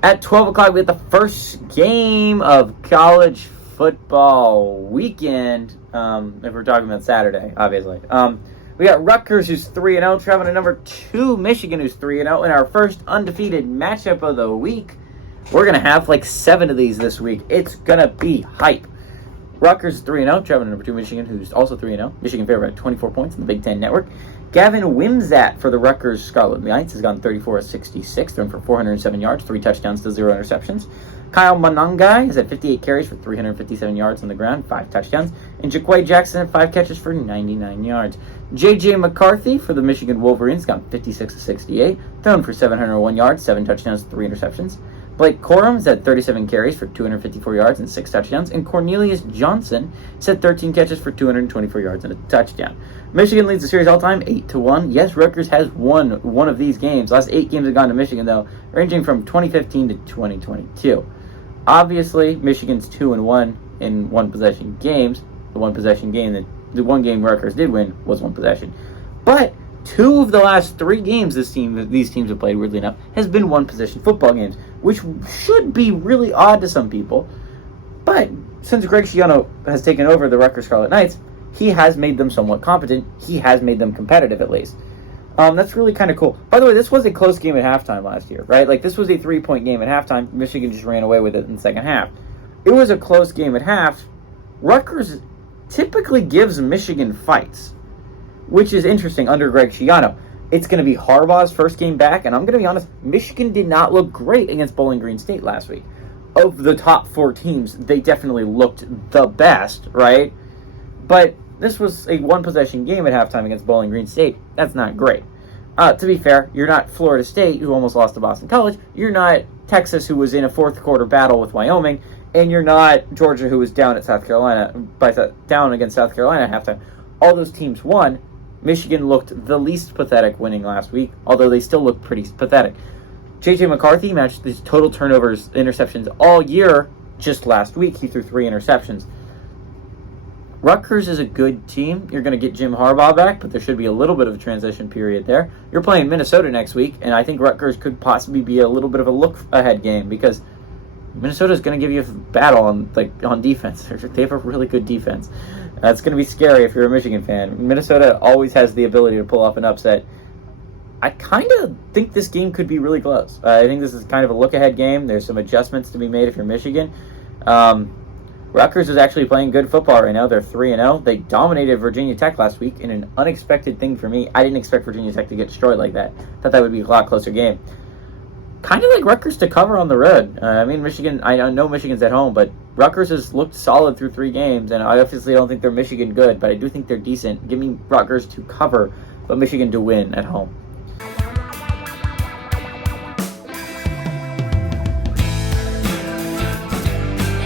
At 12 o'clock, we have the first game of college football weekend, if we're talking about Saturday, obviously. We got Rutgers, who's 3-0, traveling to number 2, Michigan, who's 3-0, in our first undefeated matchup of the week. We're going to have like 7 of these this week. It's going to be hype. Rutgers is 3-0, traveling to number 2, Michigan, who's also 3-0. Michigan favored by 24 points in the Big Ten Network. Gavin Wimsatt for the Rutgers Scarlet Knights has gone 34-66, thrown for 407 yards, 3 touchdowns to 0 interceptions. Kyle Monangai has had 58 carries for 357 yards on the ground, 5 touchdowns. And Jaquay Jackson had 5 catches for 99 yards. J.J. McCarthy for the Michigan Wolverines gone 56-68, thrown for 701 yards, 7 touchdowns, 3 interceptions. Blake Corum has had 37 carries for 254 yards and 6 touchdowns, and Cornelius Johnson has had 13 catches for 224 yards and a touchdown. Michigan leads the series all-time 8-1. Yes, Rutgers has won one of these games. Last 8 games have gone to Michigan, though, ranging from 2015 to 2022. Obviously, Michigan's 2-1 in one-possession games. The one-possession game, the one game Rutgers did win was one possession. But 2 of the last 3 games these teams have played, weirdly enough, has been one-possession football games, which should be really odd to some people. But since Greg Schiano has taken over the Rutgers Scarlet Knights, he has made them somewhat competent. He has made them competitive, at least. That's really kind of cool. By the way, this was a close game at halftime last year, right? Like, this was a 3-point game at halftime. Michigan just ran away with it in the second half. It was a close game at half. Rutgers typically gives Michigan fights, which is interesting under Greg Schiano. It's going to be Harbaugh's first game back, and I'm going to be honest, Michigan did not look great against Bowling Green State last week. Of the top 4 teams, they definitely looked the best, right? But this was a one-possession game at halftime against Bowling Green State. That's not great. To be fair, you're not Florida State, who almost lost to Boston College. You're not Texas, who was in a fourth-quarter battle with Wyoming. And you're not Georgia, who was down against South Carolina at halftime. All those teams won. Michigan looked the least pathetic winning last week, although they still look pretty pathetic. J.J. McCarthy matched his total turnovers, interceptions all year. Just last week, he threw 3 interceptions. Rutgers is a good team. You're going to get Jim Harbaugh back, but there should be a little bit of a transition period there. You're playing Minnesota next week, and I think Rutgers could possibly be a little bit of a look-ahead game because Minnesota is going to give you a battle on defense. They have a really good defense. It's going to be scary if you're a Michigan fan. Minnesota always has the ability to pull off an upset. I kind of think this game could be really close. I think this is kind of a look-ahead game. There's some adjustments to be made if you're Michigan. Rutgers is actually playing good football right now. They're 3-0. They dominated Virginia Tech last week in an unexpected thing for me. I didn't expect Virginia Tech to get destroyed like that. Thought that would be a lot closer game. Kind of like Rutgers to cover on the road. Michigan, I know Michigan's at home, but Rutgers has looked solid through 3 games, and I obviously don't think they're Michigan good, but I do think they're decent. Give me Rutgers to cover, but Michigan to win at home.